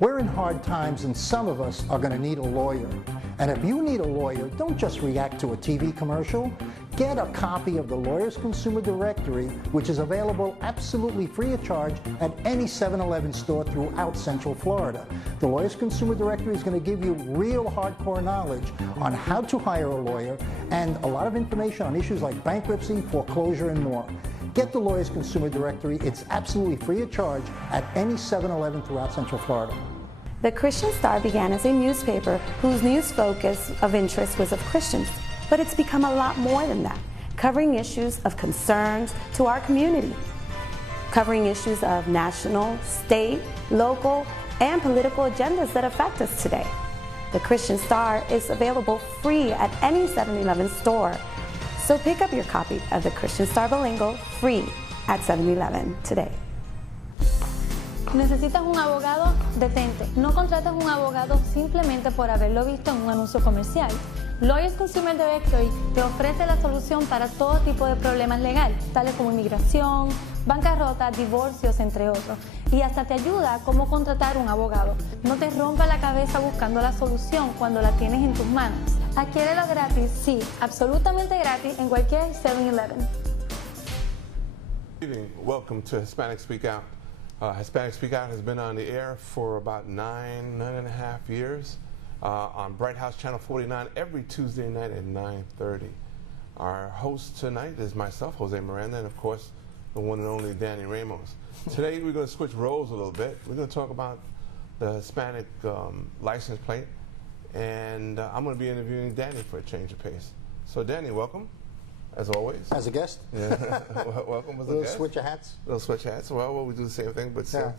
We're in hard times and some of us are going to need a lawyer. And if you need a lawyer, don't just react to a TV commercial. Get a copy of the Lawyers Consumer Directory, which is available absolutely free of charge at any 7-Eleven store throughout Central Florida. The Lawyers Consumer Directory is going to give you real hardcore knowledge on how to hire a lawyer and a lot of information on issues like bankruptcy, foreclosure, and more. Get the Lawyers Consumer Directory. It's absolutely free of charge at any 7-Eleven throughout Central Florida. The Christian Star began as a newspaper whose news focus of interest was of Christians, but it's become a lot more than that, covering issues of concerns to our community, covering issues of national, state, local, and political agendas that affect us today. The Christian Star is available free at any 7-Eleven store. So pick up your copy of the Christian Star Bilingual free at 7-Eleven today. ¿Necesitas un abogado? Detente. No contrates un abogado simplemente por haberlo visto en un anuncio comercial. Lawyers Consumer Directory te ofrece la solución para todo tipo de problemas legales, tales como inmigración, bancarrota, divorcios, entre otros. Y hasta te ayuda a cómo contratar un abogado. No te rompa la cabeza buscando la solución cuando la tienes en tus manos. Adquiérelo gratis, sí, absolutamente gratis en cualquier 7-Eleven. Good evening. Welcome to Hispanic Speak Out. Hispanic Speak Out has been on the air for about nine and a half years on Bright House Channel 49 every Tuesday night at 9:30. Our host tonight is myself, Jose Miranda, and of course, the one and only Danny Ramos. Today we're going to switch roles a little bit. We're going to talk about the Hispanic license plate, and I'm going to be interviewing Danny for a change of pace. So Danny, welcome. As always. As a guest? Yeah. Welcome as a guest. Switch of hats? Little switch of hats. Well, we do the same thing, but still.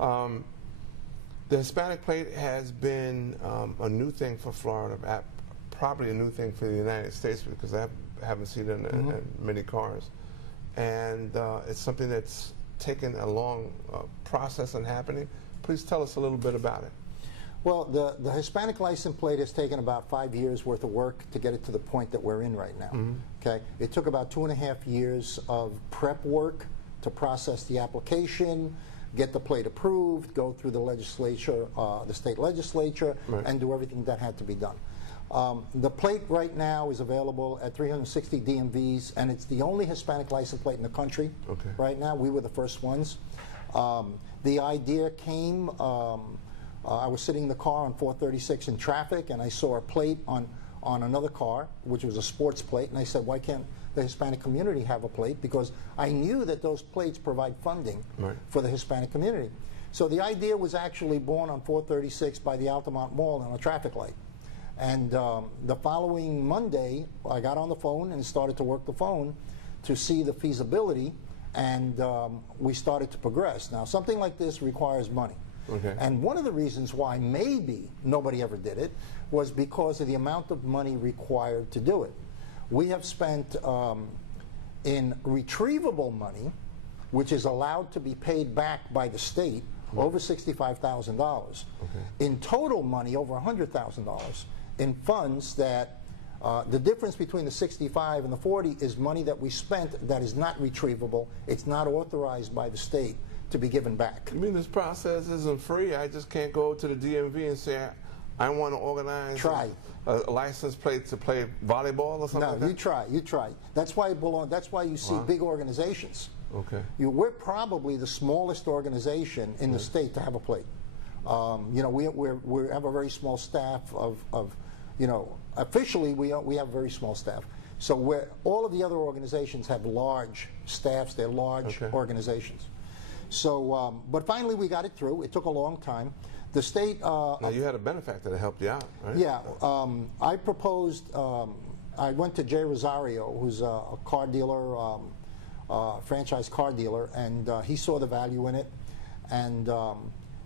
Yeah. The Hispanic plate has been a new thing for Florida, probably a new thing for the United States because I haven't seen it in many cars. And it's something that's taken a long process and happening. Please tell us a little bit about it. Well, the Hispanic license plate has taken about 5 years worth of work to get it to the point that we're in right now. Okay, it took about 2.5 years of prep work to process the application, get the plate approved, go through the legislature, the state legislature, and do everything that had to be done. The plate right now is available at 360 DMVs, and it's the only Hispanic license plate in the country. Right now, we were the first ones. The idea came. I was sitting in the car on 436 in traffic, and I saw a plate on another car, which was a sports plate, and I said, why can't the Hispanic community have a plate? Because I knew that those plates provide funding for the Hispanic community. So the idea was actually born on 436 by the Altamont Mall on a traffic light. And the following Monday, I got on the phone and started to work the phone to see the feasibility, and we started to progress. Now, something like this requires money. And one of the reasons why maybe nobody ever did it was because of the amount of money required to do it. We have spent in retrievable money, which is allowed to be paid back by the state, over $65,000. In total money, over $100,000 in funds that the difference between the 65 and the 40 is money that we spent that is not retrievable. It's not authorized by the state to be given back. You mean this process isn't free? I just can't go to the DMV and say, I want to organize a license plate to play volleyball or something like that? No, you try. That's why it belongs. That's why you see big organizations. We're probably the smallest organization in the state to have a plate. You know, we have a very small staff of you know, officially we have a very small staff. So all of the other organizations have large staffs. They're large organizations. So, but finally we got it through. It took a long time. The state... now you had a benefactor that helped you out, right? Yeah. I proposed... I went to Jay Rosario, who's a car dealer, franchise car dealer, and he saw the value in it, and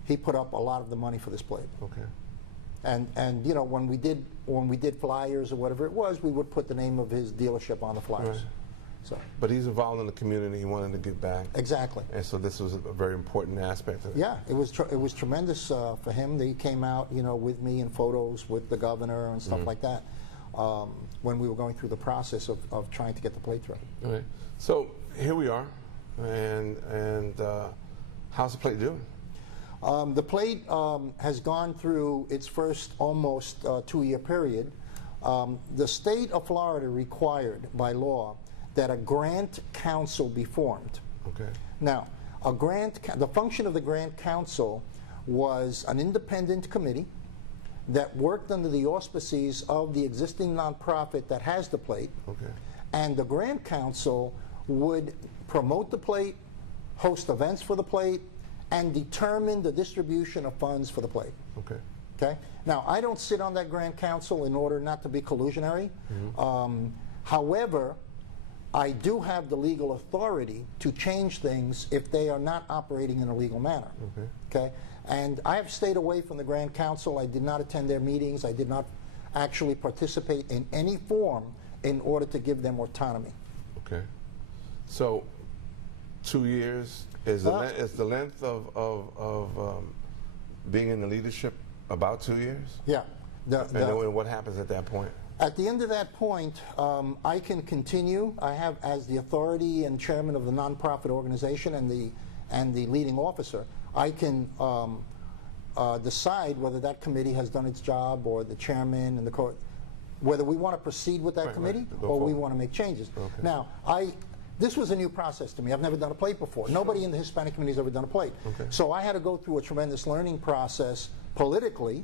he put up a lot of the money for this plate. And you know, when we did flyers or whatever it was, we would put the name of his dealership on the flyers. So. But he's involved in the community. He wanted to give back. Exactly. And so this was a very important aspect of it. Yeah, it was tremendous for him. He came out, you know, with me in photos with the governor and stuff like that when we were going through the process of trying to get the plate through. Okay. So here we are, and how's the plate doing? The plate has gone through its first almost 2-year period. The state of Florida required by law that a grant council be formed. Okay. Now, the function of the grant council was an independent committee that worked under the auspices of the existing nonprofit that has the plate. Okay. And the grant council would promote the plate, host events for the plate, and determine the distribution of funds for the plate. Okay. Okay. Now, I don't sit on that grant council in order not to be collusionary. However, I do have the legal authority to change things if they are not operating in a legal manner. Okay. Okay. And I have stayed away from the Grand Council. I did not attend their meetings. I did not actually participate in any form in order to give them autonomy. Okay. So, 2 years is the length of being in the leadership about 2 years? Yeah. And then what happens at that point? At the end of that point, I can continue. I have, as the authority and chairman of the nonprofit organization and the leading officer, I can decide whether that committee has done its job, or the chairman and the court, whether we want to proceed with that committee or we want to make changes. Okay. Now, this was a new process to me. I've never done a plate before. Nobody in the Hispanic community has ever done a plate. Okay. So I had to go through a tremendous learning process politically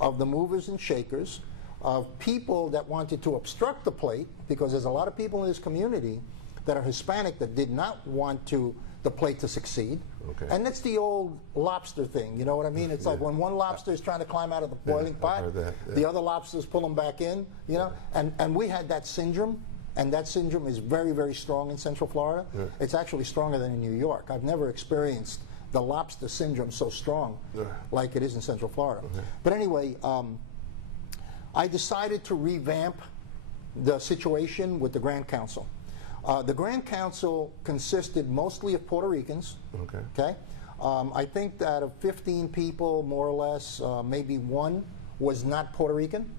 of the movers and shakers, of people that wanted to obstruct the plate, because there's a lot of people in this community that are Hispanic that did not want the plate to succeed. Okay. And that's the old lobster thing, you know what I mean? It's like when one lobster is trying to climb out of the boiling pot, the other lobsters pull them back in, you know? And we had that syndrome, and that syndrome is very, very strong in Central Florida. It's actually stronger than in New York. I've never experienced the lobster syndrome so strong like it is in Central Florida. But anyway, I decided to revamp the situation with the Grand Council. The Grand Council consisted mostly of Puerto Ricans. Okay. I think that of 15 people, more or less, maybe one was not Puerto Rican.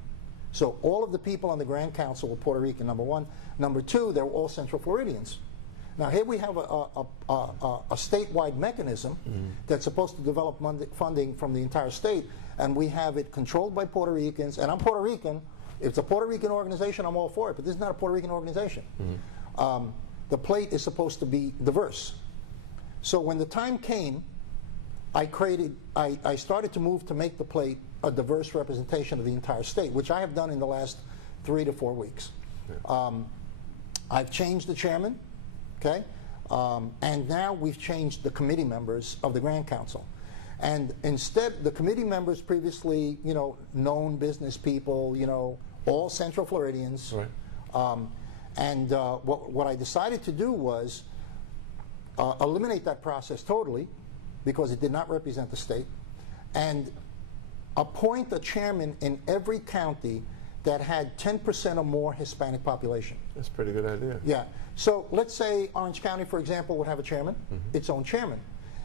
So all of the people on the Grand Council were Puerto Rican, number one. Number two, they were all Central Floridians. Now here we have a statewide mechanism that's supposed to develop funding from the entire state, and we have it controlled by Puerto Ricans, and I'm Puerto Rican. If it's a Puerto Rican organization, I'm all for it, but this is not a Puerto Rican organization. The plate is supposed to be diverse. So when the time came, I started to move to make the plate a diverse representation of the entire state, which I have done in the last 3 to 4 weeks. I've changed the chairman, okay? And now we've changed the committee members of the Grand Council. And instead, the committee members previously, you know, known business people, you know, all Central Floridians. And what I decided to do was eliminate that process totally, because it did not represent the state, and appoint a chairman in every county that had 10% or more Hispanic population. That's a pretty good idea. Yeah. So let's say Orange County, for example, would have a chairman, its own chairman.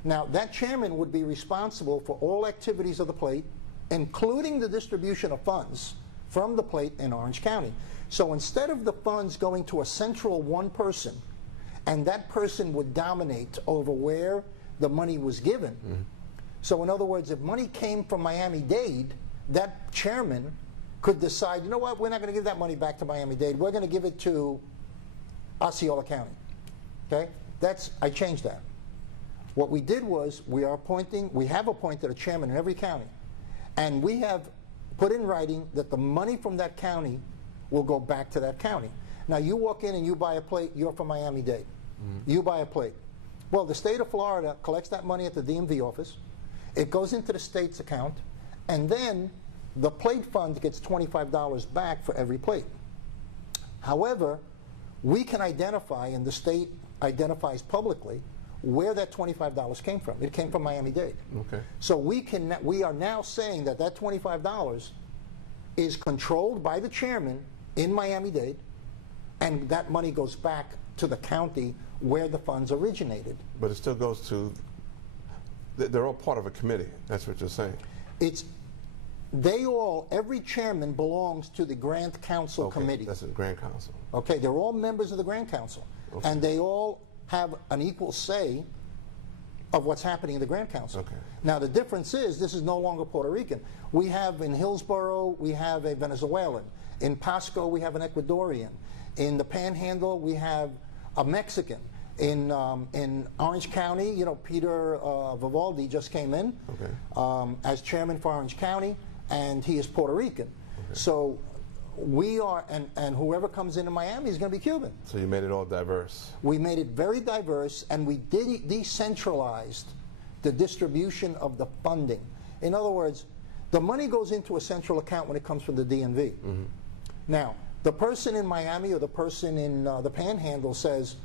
Now, that chairman would be responsible for all activities of the plate, including the distribution of funds from the plate in Orange County. So instead of the funds going to a central one person, and that person would dominate over where the money was given. So in other words, if money came from Miami-Dade, that chairman could decide, you know what, we're not going to give that money back to Miami-Dade. We're going to give it to Osceola County. Okay? I changed that. What we did was we have appointed a chairman in every county, and we have put in writing that the money from that county will go back to that county. Now, you walk in and you buy a plate, you're from Miami-Dade. You buy a plate. Well, the state of Florida collects that money at the DMV office. It goes into the state's account, and then the plate fund gets $25 back for every plate. We can identify, and the state identifies publicly, where that $25 came from. It came from Miami-Dade. Okay. So we are now saying that that $25 is controlled by the chairman in Miami-Dade, and that money goes back to the county where the funds originated. But it still goes to, they're all part of a committee. That's what you're saying. Every chairman belongs to the Grand Council committee. That's the Grand Council. Okay, they're all members of the Grand Council. And they all have an equal say of what's happening in the Grand Council. Okay. Now the difference is this is no longer Puerto Rican. We have in Hillsborough, we have a Venezuelan. In Pasco, we have an Ecuadorian. In the Panhandle, we have a Mexican. In Orange County, you know, Peter Vivaldi just came in as chairman for Orange County, and he is Puerto Rican. Okay. So we are, and whoever comes into Miami is going to be Cuban. So you made it all diverse. We made it very diverse, and we decentralized the distribution of the funding. In other words, the money goes into a central account when it comes from the DMV. Mm-hmm. Now, the person in Miami or the person in the Panhandle says,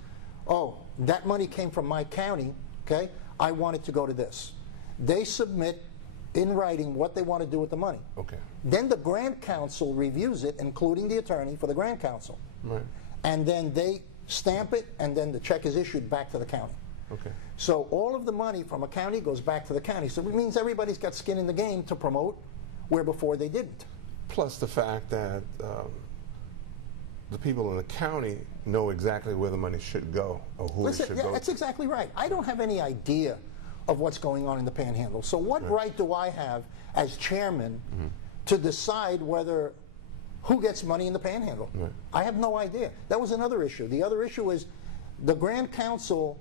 oh, that money came from my county, okay, I want it to go to this. They submit in writing what they want to do with the money. Okay. Then the Grand Council reviews it, including the attorney for the Grand Council. Right. And then they stamp it, and then the check is issued back to the county. Okay. So all of the money from a county goes back to the county. So it means everybody's got skin in the game to promote, where before they didn't. Plus the fact that the people in the county know exactly where the money should go or who it should go. That's exactly right. I don't have any idea of what's going on in the Panhandle. So what right do I have as chairman to decide who gets money in the Panhandle? Right. I have no idea. That was another issue. The other issue is the Grand Council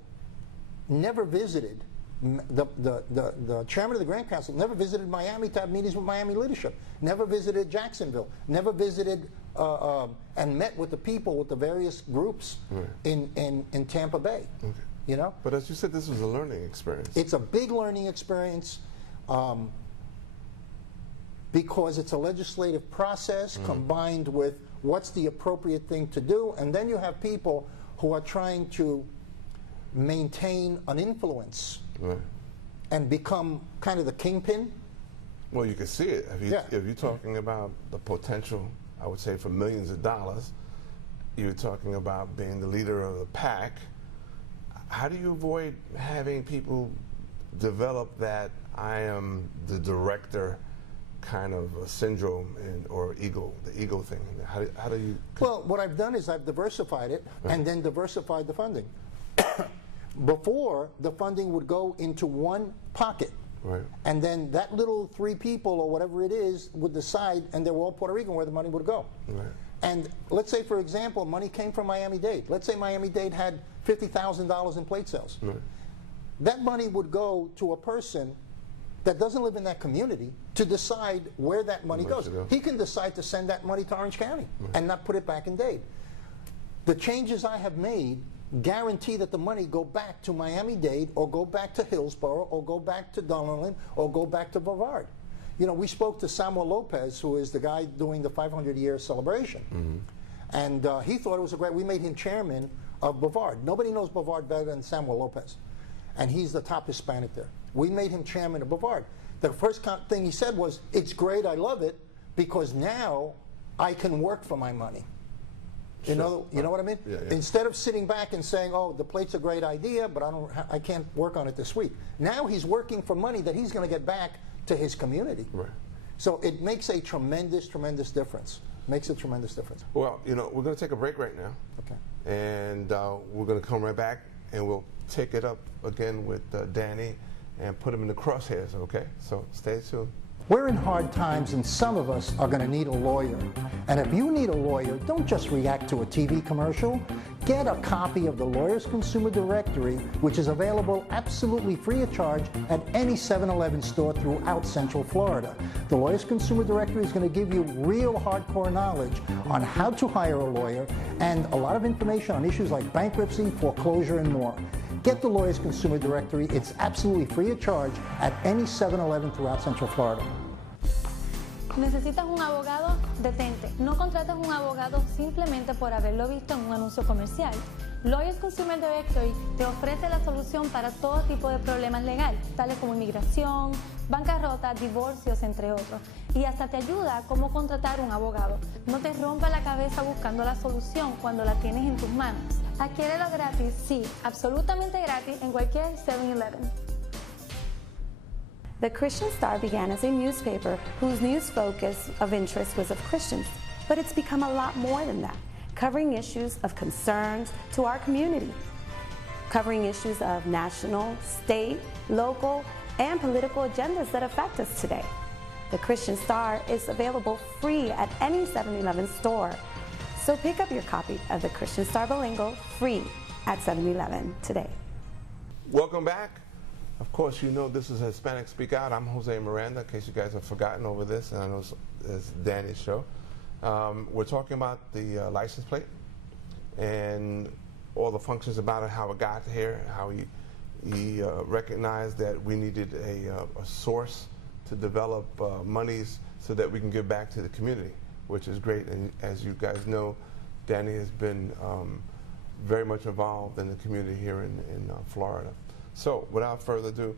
never visited, the chairman of the Grand Council never visited Miami to have meetings with Miami leadership, never visited Jacksonville, never visited and met with the people, with the various groups in Tampa Bay. Okay. You know? But as you said, this was a learning experience. It's a big learning experience because it's a legislative process combined with what's the appropriate thing to do, and then you have people who are trying to maintain an influence and become kind of the kingpin. Well, you can see it. If you're talking about the potential, I would say, for millions of dollars, you're talking about being the leader of the pack. How do you avoid having people develop that I am the director kind of a syndrome or ego, the ego thing? How do you? Well, what I've done is I've diversified it and then diversified the funding. Before, the funding would go into one pocket. Right. And then that little 3 people or whatever it is would decide, and they were all Puerto Rican, where the money would go. Right. And let's say, for example, money came from Miami-Dade. Let's say Miami-Dade had $50,000 in plate sales. Right. That money would go to a person that doesn't live in that community to decide where that money goes. He can decide to send that money to Orange County and not put it back in Dade. The changes I have made guarantee that the money go back to Miami-Dade or go back to Hillsborough or go back to Dunlin or go back to Brevard. You know, we spoke to Samuel Lopez, who is the guy doing the 500-year celebration. And he thought it was a great, we made him chairman of Brevard. Nobody knows Brevard better than Samuel Lopez. And he's the top Hispanic there. We made him chairman of Brevard. The first thing he said was, it's great, I love it, because now I can work for my money. You know what I mean? Yeah, yeah. Instead of sitting back and saying, "Oh, the plate's a great idea, but I can't work on it this week." Now he's working for money that he's going to get back to his community. Right. So it makes a tremendous, tremendous difference. Makes a tremendous difference. Well, you know, we're going to take a break right now. Okay. And we're going to come right back, and we'll take it up again with Danny and put him in the crosshairs. Okay. So stay tuned. We're in hard times, and some of us are going to need a lawyer. And if you need a lawyer, don't just react to a TV commercial. Get a copy of the Lawyers Consumer Directory, which is available absolutely free of charge at any 7-Eleven store throughout Central Florida. The Lawyers Consumer Directory is going to give you real hardcore knowledge on how to hire a lawyer and a lot of information on issues like bankruptcy, foreclosure, and more. Get the Lawyers Consumer Directory. It's absolutely free of charge at any 7-Eleven throughout Central Florida. ¿Necesitas un abogado? Detente. No contrates un abogado simplemente por haberlo visto en un anuncio comercial. Lawyers Consumer Directory te ofrece la solución para todo tipo de problemas legales, tales como inmigración, bancarrota, divorcios, entre otros. Y hasta te ayuda a cómo contratar un abogado. No te rompa la cabeza buscando la solución cuando la tienes en tus manos. Adquiérelo gratis, sí, absolutamente gratis, en cualquier 7-Eleven. The Christian Star began as a newspaper whose news focus of interest was of Christians, but it's become a lot more than that, covering issues of concerns to our community. covering issues of national, state, local, and political agendas that affect us today. The Christian Star is available free at any 7-Eleven store. So pick up your copy of the Christian Star Bilingual free at 7-Eleven today. Welcome back. Of course, you know this is Hispanic Speak Out. I'm Jose Miranda, in case you guys have forgotten over this, and I know it's Danny's show. We're talking about the license plate and all the functions about it, how it got here, how he recognized that we needed a source to develop monies so that we can give back to the community, which is great. And as you guys know, Danny has been very much involved in the community here in Florida. So without further ado,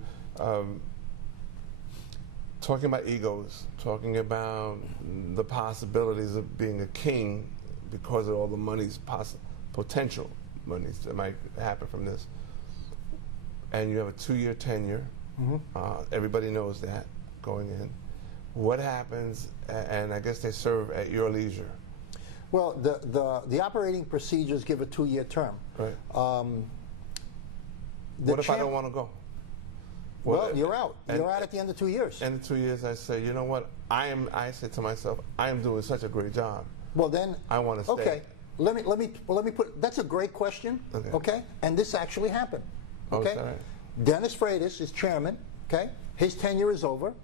talking about egos, talking about the possibilities of being a king because of all the money's potential monies that might happen from this. And you have a 2-year tenure. Everybody knows that going in. What happens, and I guess they serve at your leisure? Well, the operating procedures give a 2-year term. Right. What if I don't want to go? Well, you're out. You're out at the end of 2 years. End of 2 years, I say, you know what? I say to myself, I am doing such a great job. Well, then I want to stay. Okay. Let me put. That's a great question. Okay. And this actually happened. Okay. Oh, right. Dennis Freitas is chairman. Okay. His tenure is over.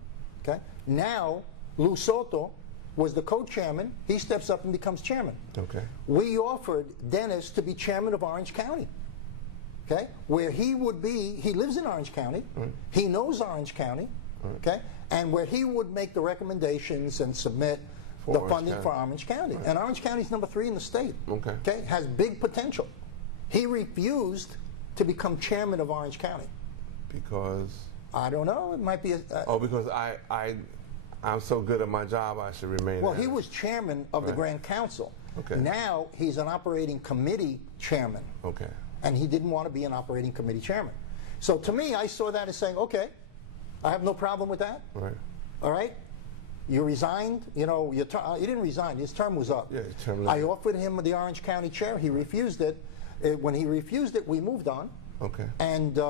Okay. Now, Lou Soto was the co-chairman. He steps up and becomes chairman. Okay. We offered Dennis to be chairman of Orange County. Okay, where he would be, he lives in Orange County, he knows Orange County, okay, and where he would make the recommendations and submit the funding for Orange County. And Orange County is number 3 in the state, okay, has big potential. He refused to become chairman of Orange County. Because? I don't know, it might be because I'm so good at my job, I should remain. Well, he was chairman of the Grand Council. Okay. Now he's an operating committee chairman. Okay. And he didn't want to be an operating committee chairman. So to me, I saw that as saying, okay, I have no problem with that. Right. All right? You resigned, you know, he didn't resign, his term was up. Yeah, his term I offered him the Orange County chair, he refused it. When he refused it, we moved on. Okay. And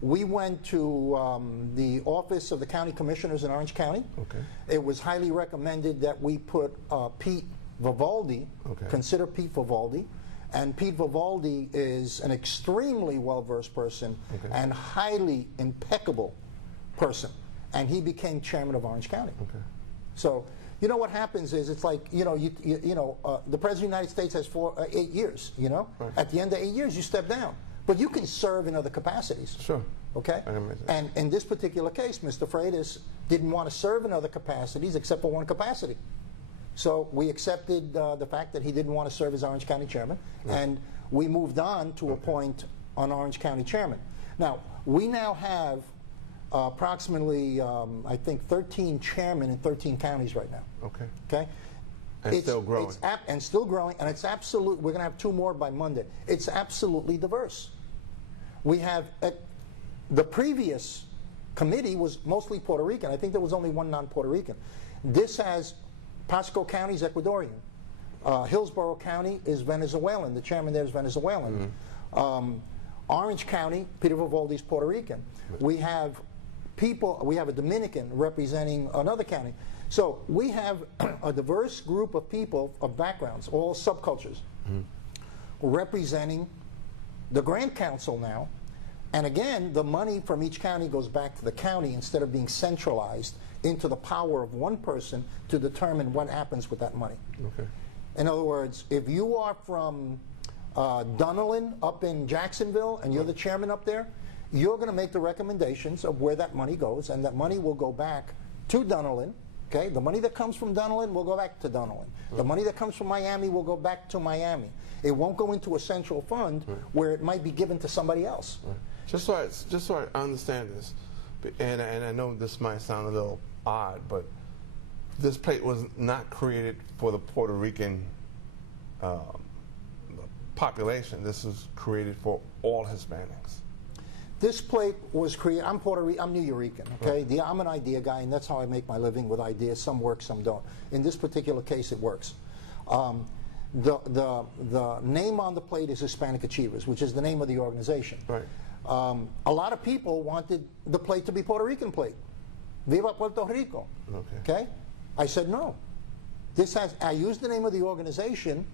we went to the office of the county commissioners in Orange County. Okay. It was highly recommended that we put Pete Vivaldi, consider Pete Vivaldi. And Pete Vivaldi is an extremely well-versed person and highly impeccable person. And he became chairman of Orange County. Okay. So, you know what happens is, it's like, you know, the President of the United States has 8 years, you know? Right. At the end of 8 years, you step down. But you can serve in other capacities. Sure. Okay? And in this particular case, Mr. Freitas didn't want to serve in other capacities except for one capacity. So we accepted the fact that he didn't want to serve as Orange County chairman, and we moved on to appoint an Orange County chairman. Now, we now have approximately, I think, 13 chairmen in 13 counties right now. Okay. Okay? And still growing. And still growing, and it's absolute. We're going to have 2 more by Monday. It's absolutely diverse. We have, the previous committee was mostly Puerto Rican. I think there was only 1 non-Puerto Rican. This has Pasco County is Ecuadorian. Hillsborough County is Venezuelan. The chairman there is Venezuelan. Orange County, Peter Vivaldi is Puerto Rican. We have we have a Dominican representing another county. So we have a diverse group of people, of backgrounds, all subcultures, representing the Grand Council now. And again, the money from each county goes back to the county instead of being centralized into the power of one person to determine what happens with that money. Okay. In other words, if you are from Dunellen up in Jacksonville and you're the chairman up there, you're going to make the recommendations of where that money goes, and that money will go back to Dunellen. Okay? The money that comes from Dunellen will go back to Dunellen. The money that comes from Miami will go back to Miami. It won't go into a central fund where it might be given to somebody else. Just so I understand this, and I know this might sound a little odd, but this plate was not created for the Puerto Rican population. This was created for all Hispanics. This plate was created. I'm Nuyorican. Okay, I'm an idea guy, and that's how I make my living with ideas. Some work, some don't. In this particular case, it works. the name on the plate is Hispanic Achievers, which is the name of the organization. Right. A lot of people wanted the plate to be Puerto Rican plate. Viva Puerto Rico. Okay? I said no. I used the name of the organization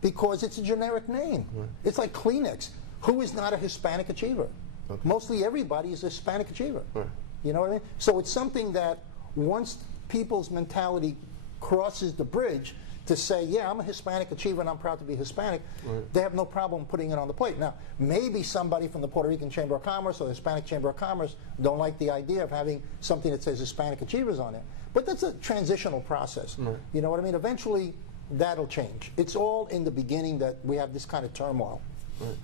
because it's a generic name. Right. It's like Kleenex. Who is not a Hispanic achiever? Okay. Mostly everybody is a Hispanic achiever. Right. You know what I mean? So it's something that once people's mentality crosses the bridge to say, yeah, I'm a Hispanic achiever and I'm proud to be Hispanic, right, they have no problem putting it on the plate. Now, maybe somebody from the Puerto Rican Chamber of Commerce or the Hispanic Chamber of Commerce don't like the idea of having something that says Hispanic Achievers on it. But that's a transitional process. Right. You know what I mean? Eventually, that'll change. It's all in the beginning that we have this kind of turmoil. Right.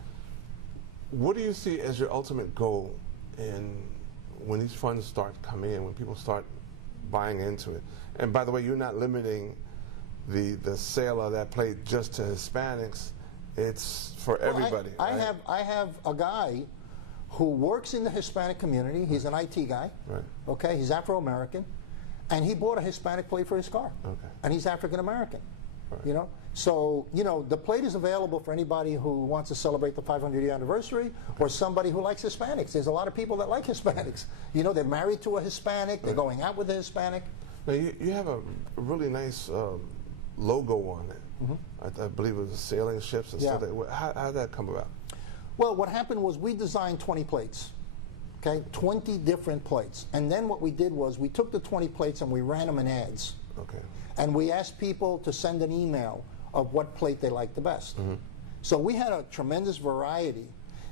What do you see as your ultimate goal in when these funds start coming in, when people start buying into it? And by the way, you're not limiting the sale of that plate just to Hispanics. It's for everybody. I have a guy who works in the Hispanic community. He's an IT guy. Right. Okay, he's Afro-American, and he bought a Hispanic plate for his car. Okay. And he's African-American. Right. You know, so the plate is available for anybody who wants to celebrate the 500-year anniversary, or somebody who likes Hispanics. There's a lot of people that like Hispanics. You know, they're married to a Hispanic. They're going out with a Hispanic. Now you have a really nice logo on it. Mm-hmm. I believe it was sailing ships and stuff. How did that come about? Well, what happened was we designed 20 plates. Okay, 20 different plates. And then what we did was we took the 20 plates and we ran them in ads. Okay. And we asked people to send an email of what plate they liked the best. Mm-hmm. So we had a tremendous variety.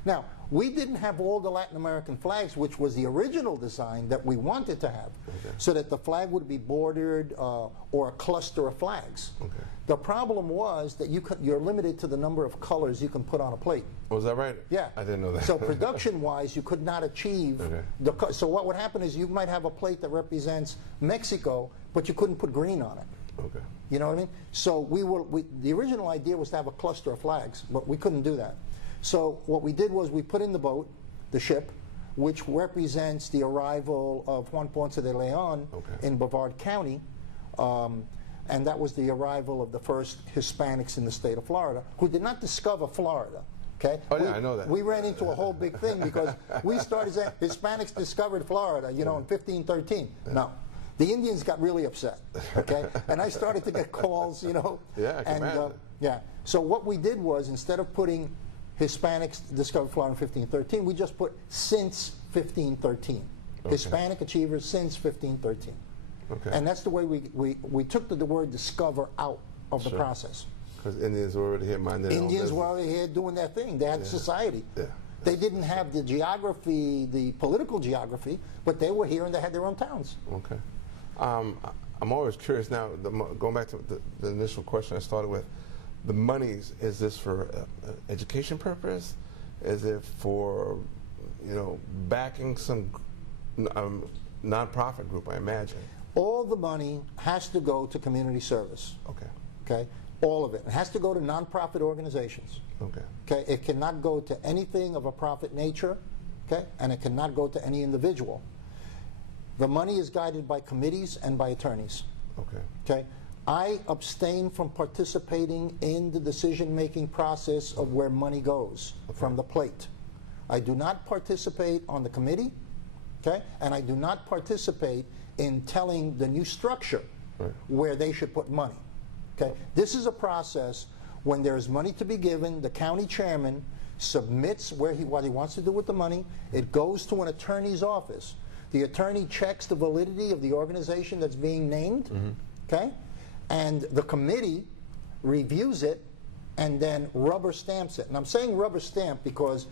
Now, we didn't have all the Latin American flags, which was the original design that we wanted to have, so that the flag would be bordered or a cluster of flags. Okay. The problem was that you're limited to the number of colors you can put on a plate. Was that right? Yeah. I didn't know that. So production-wise, you could not achieve so what would happen is you might have a plate that represents Mexico, but you couldn't put green on it. Okay. You know what I mean? So the original idea was to have a cluster of flags, but we couldn't do that. So what we did was we put in the boat, the ship, which represents the arrival of Juan Ponce de Leon in Brevard County, and that was the arrival of the first Hispanics in the state of Florida, who did not discover Florida. Okay? Oh, yeah, I know that. We ran into a whole big thing because we started saying Hispanics discovered Florida, you know, in 1513. Yeah. No. The Indians got really upset, okay? And I started to get calls, you know. Yeah, I can imagine. Yeah. So what we did was, instead of putting Hispanics discovered Florida in 1513, we just put since 1513. Okay. Hispanic achievers since 1513. Okay. And that's the way we took the word discover out of the process. Because Indians were already here minding their own business. Indians were already here doing their thing. They had society. Yeah. They didn't have the geography, the political geography, but they were here and they had their own towns. Okay. I'm always curious now, going back to the initial question I started with, the monies, is this for education purpose? Is it for, backing some nonprofit group, I imagine? All the money has to go to community service. Okay. Okay? All of it. It has to go to nonprofit organizations. Okay. Okay? It cannot go to anything of a profit nature, okay? And it cannot go to any individual. The money is guided by committees and by attorneys. Okay. Okay? I abstain from participating in the decision-making process of where money goes from the plate. I do not participate on the committee, okay? And I do not participate in telling the new structure where they should put money. Okay? This is a process when there is money to be given, the county chairman submits what he wants to do with the money. It goes to an attorney's office. The attorney checks the validity of the organization that's being named, okay? And the committee reviews it and then rubber stamps it. And I'm saying rubber stamp because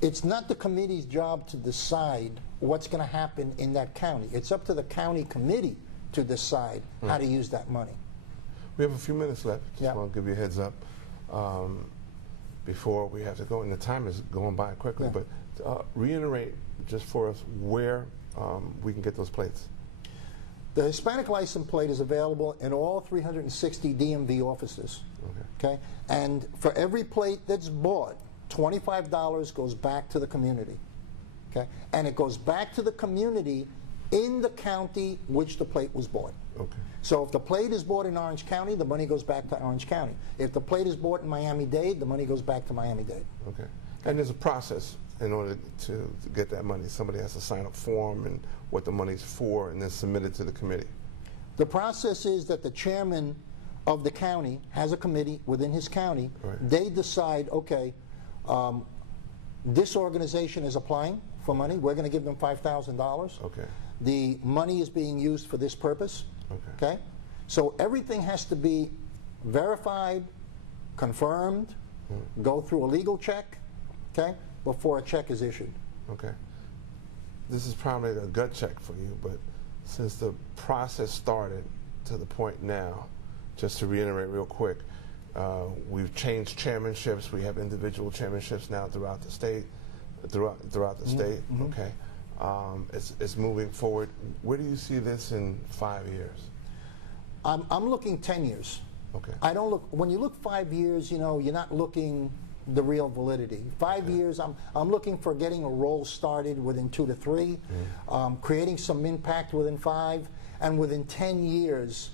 it's not the committee's job to decide what's going to happen in that county. It's up to the county committee to decide how to use that money. We have a few minutes left. Just want to give you a heads up before we have to go, and the time is going by quickly. But reiterate just for us where we can get those plates. The Hispanic license plate is available in all 360 DMV offices. Okay. And for every plate that's bought, $25 goes back to the community. Okay. And it goes back to the community in the county which the plate was bought. Okay. So if the plate is bought in Orange County, the money goes back to Orange County. If the plate is bought in Miami-Dade, the money goes back to Miami-Dade. Okay. And there's a process in order to get that money. Somebody has to sign a form and what the money's for and then submit it to the committee. The process is that the chairman of the county has a committee within his county. Right. They decide, okay, this organization is applying for money. We're going to give them $5,000. Okay. The money is being used for this purpose. Okay. So everything has to be verified, confirmed, go through a legal check, okay, before a check is issued. Okay. This is probably a gut check for you, but since the process started to the point now, just to reiterate real quick, we've changed chairmanships. We have individual chairmanships now throughout the state. Okay. It's moving forward. Where do you see this in 5 years? I'm looking 10 years. Okay. I don't look, when you look 5 years, you know, you're not looking the real validity. 5 years, I'm looking for getting a roll started within 2 to 3, creating some impact within 5, and within 10 years,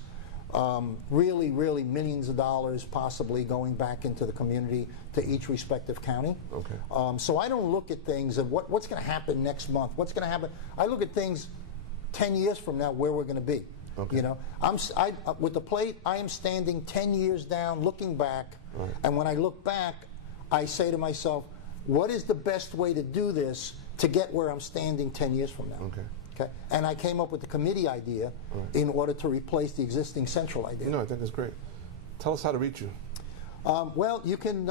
really, really millions of dollars possibly going back into the community to each respective county. Okay. So I don't look at things of what's going to happen next month, what's going to happen. I look at things 10 years from now, where we're going to be. Okay. You know, with the plate, I am standing 10 years down, looking back, right. And when I look back, I say to myself, what is the best way to do this to get where I'm standing 10 years from now? Okay. Okay. And I came up with the committee idea in order to replace the existing central idea. No, I think it's great. Tell us how to reach you. Well, you can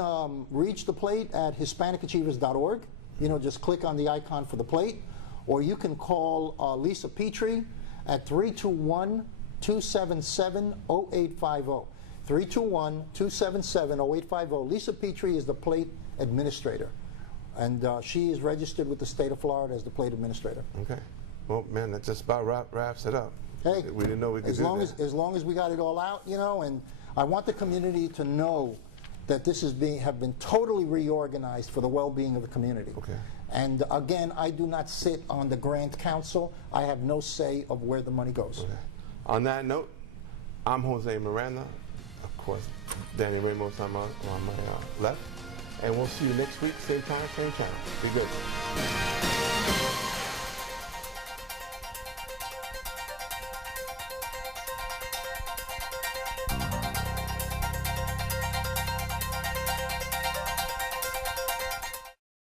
reach the plate at HispanicAchievers.org. You know, just click on the icon for the plate, or you can call Lisa Petrie at 321-277-0850. 321-277-0850. Lisa Petrie is the plate administrator, and she is registered with the state of Florida as the plate administrator. Okay. Well, man, that just about wraps it up. Hey, we didn't know we could as do long that. as long as we got it all out, you know, and I want the community to know that this is have been totally reorganized for the well-being of the community. Okay. And again, I do not sit on the grant council. I have no say of where the money goes. Okay. On that note, I'm Jose Miranda. Of course, Danny Ramos on my left. And we'll see you next week, same time, same channel. Be good.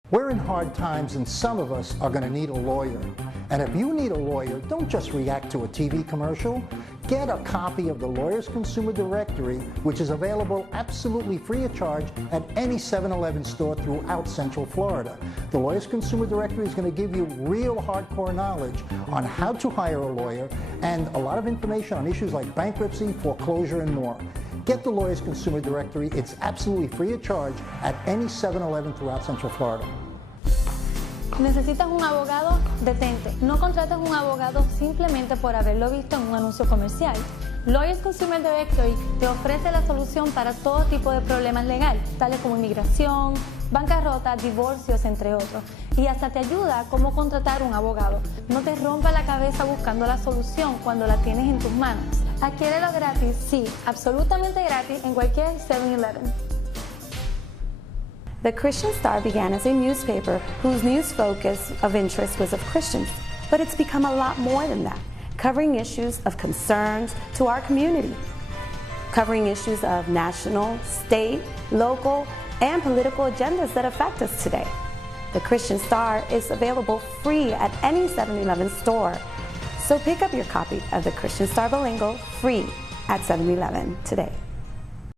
We're in hard times, and some of us are going to need a lawyer. And if you need a lawyer, don't just react to a TV commercial. Get a copy of the Lawyers Consumer Directory, which is available absolutely free of charge at any 7-Eleven store throughout Central Florida. The Lawyers Consumer Directory is going to give you real hardcore knowledge on how to hire a lawyer and a lot of information on issues like bankruptcy, foreclosure, and more. Get the Lawyers Consumer Directory. It's absolutely free of charge at any 7-Eleven throughout Central Florida. ¿Necesitas un abogado? Detente. No contrates un abogado simplemente por haberlo visto en un anuncio comercial. Lawyers Consumer Directory te ofrece la solución para todo tipo de problemas legales, tales como inmigración, bancarrota, divorcios, entre otros. Y hasta te ayuda a cómo contratar un abogado. No te rompa la cabeza buscando la solución cuando la tienes en tus manos. Adquiérelo gratis, sí, absolutamente gratis en cualquier 7-Eleven. The Christian Star began as a newspaper whose news focus of interest was of Christians, but it's become a lot more than that, covering issues of concerns to our community, covering issues of national, state, local, and political agendas that affect us today. The Christian Star is available free at any 7-Eleven store, so pick up your copy of the Christian Star Bilingual free at 7-Eleven today.